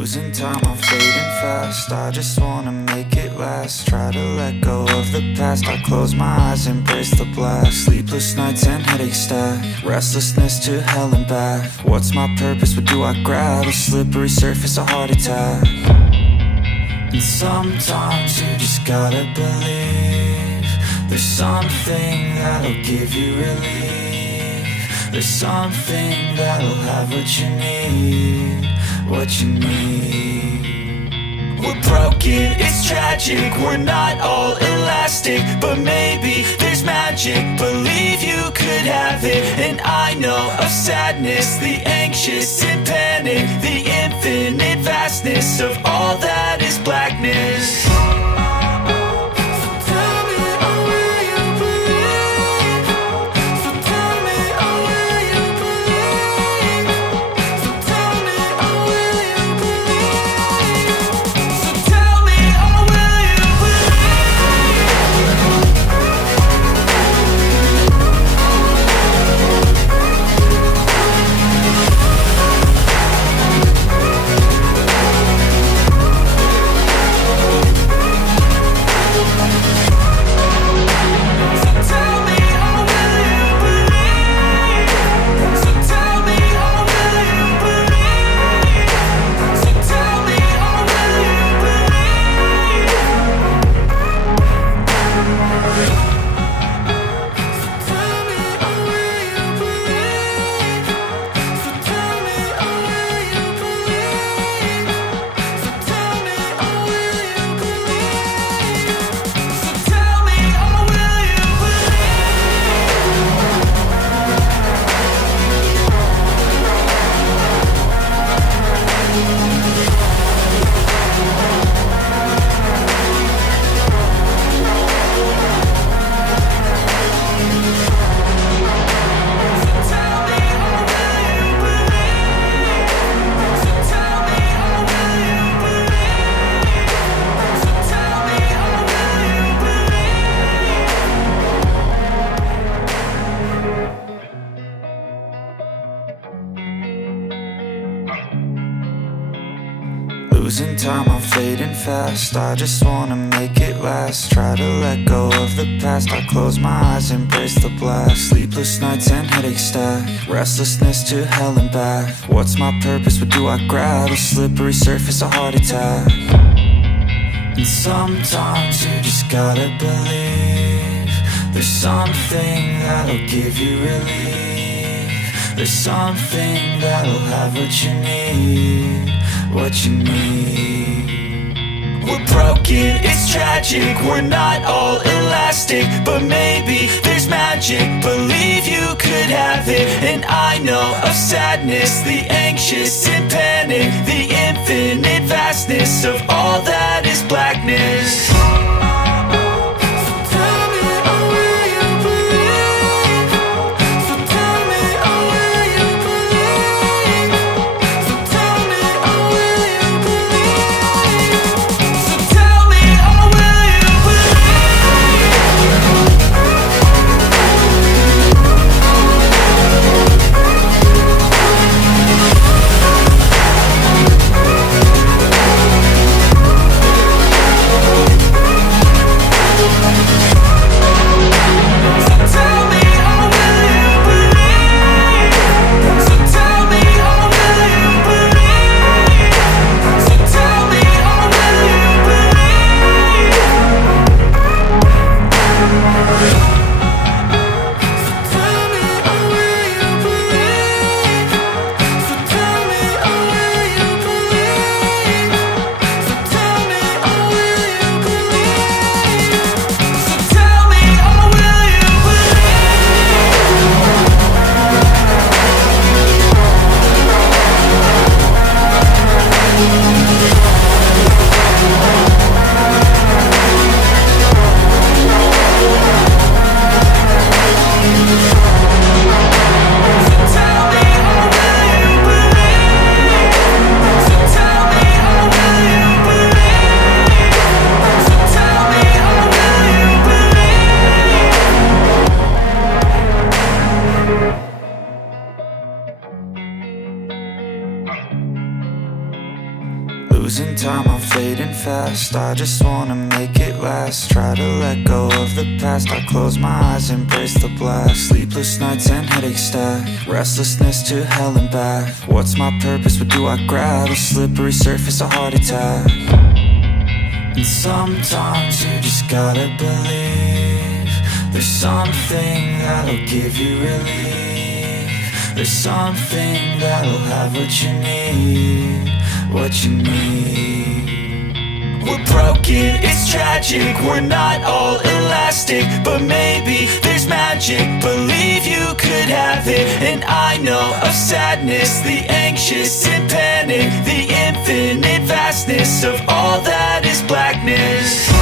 Losing time, I'm fading fast. I just wanna make it last. Try to let go of the past. I close my eyes, embrace the blast. Sleepless nights and headache stack. Restlessness to hell and back. What's my purpose? What do I grab? A slippery surface, a heart attack. And sometimes you just gotta believe there's something that'll give you relief. There's something that'll have what you need. What you need. We're broken, it's tragic. We're not all elastic, but maybe there's magic. Believe you could have it. And I know of sadness, the anxious and panic, the infinite vastness of all that is blackness. Losing time, I'm fading fast. I just wanna make it last. Try to let go of the past. I close my eyes, embrace the blast. Sleepless nights and headache stack. Restlessness to hell and back. What's my purpose? What do I grab? A slippery surface, a heart attack. And sometimes you just gotta believe there's something that'll give you relief. There's something that'll have what you need. What you need. We're broken, it's tragic. We're not all elastic, but maybe there's magic. Believe you could have it. And I know of sadness, the anxious and panic, the infinite vastness of all that is blackness. fast, I just wanna make it last. Try to let go of the past, I close my eyes, embrace the blast. Sleepless nights and headaches stack, restlessness to hell and back. What's my purpose, what do I grab? A slippery surface, a heart attack. And sometimes you just gotta believe there's something that'll give you relief. There's something that'll have what you need, what you need. We're broken, it's tragic, we're not all elastic, but maybe there's magic, believe you could have it. And I know of sadness, the anxious and panic, the infinite vastness of all that is blackness.